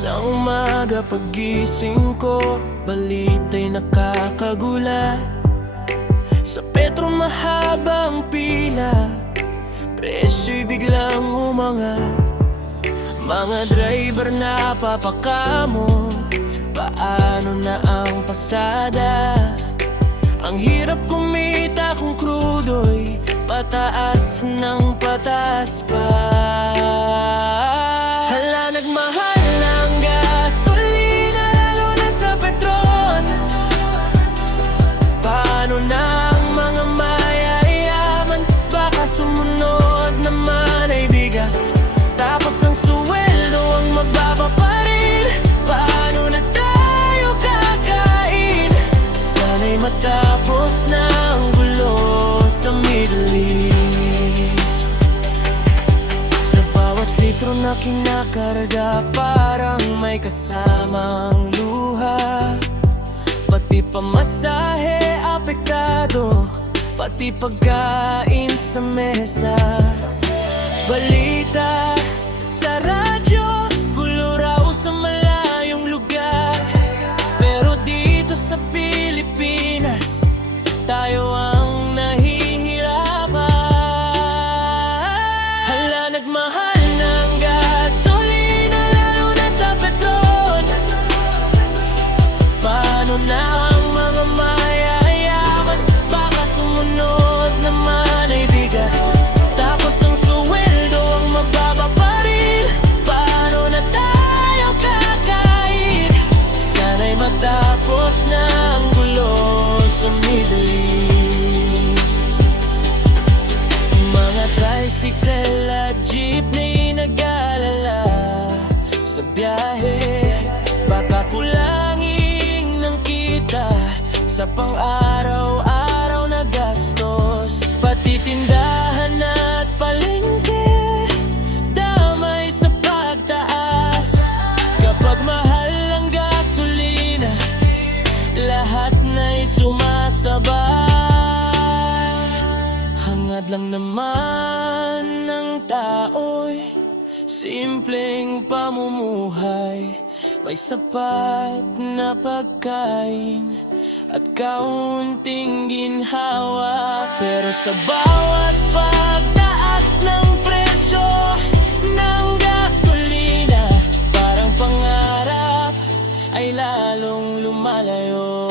Sa umaga paggising ko, balita'y nakakagulat. Sa Petro mahaba ang pila, presyo'y biglang umangat. Mga driver na papakamot, paano na ang pasada? Ang hirap kumita kung krudo'y pataas ng pataas pa. Hala, nagmahal ng gasolina, lalo na sa Petron. Paano na ang mga mayayaman? Baka sumunod naman ay bigas, tapos ang suweldo ang mababa pa rin. Paano na tayo kakain? Sana'y matapos na ang gulo sa Middle East. Sa bawat litro na kinakarga, parang may kasamang luha. Pati pamasahe apektado, pati pagkain sa mesa. Balita sa radyo, gulo raw sa malayong lugar. Pero dito sa Pilipinas, tayo ang nahihirapan. Hala, nagmahal ng gasolina, lalo na sa Petron. Paano na ang mga mayayaman? Baka sumunod naman ay bigas, tapos ang suweldo ang mababa pa rin. Paano na tayo kakain? Sana'y matapos na ang gulo sa Middle East. Mga tricycle at jeepney nag-aalala sa biyahe, baka kulangin ng kita sa pang-araw-araw na gastos. Pati tindahan at palengke, damay sa pagtaas. Kapag mahal ang gasolina, lahat na'y sumasabay. Hangad lang naman ng tao'y simpleng pamumuhay, may sapat na pagkain at kaunting ginhawa. Pero sa bawat pagtaas ng presyo ng gasolina, parang pangarap ay lalong lumalayo.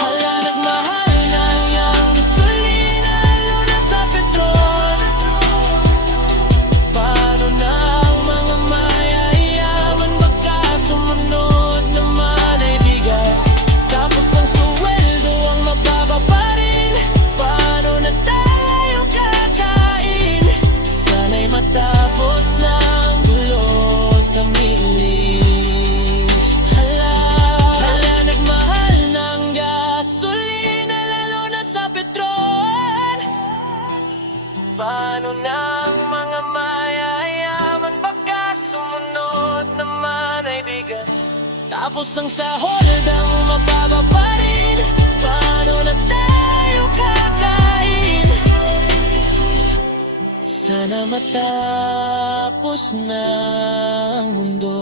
Hala, nagmahal na ang gasolina, lalo na sa Petron. Paano na ang mga mayayaman? Baka sumunod naman ay bigas, tapos ang suweldo ang mababa pa rin. Paano na tayo kakain? Sana'y matapos na ang gulo sa Middle East. Hala, hala, nagmahal ng gasolina, lalo na sa Petron. Paano na ang mga mayayaman? Baka sumunod naman ay bigas, tapos ang sahod ang mababa pa rin. Paano na tayo kakain? Sana matapos na ang mundo.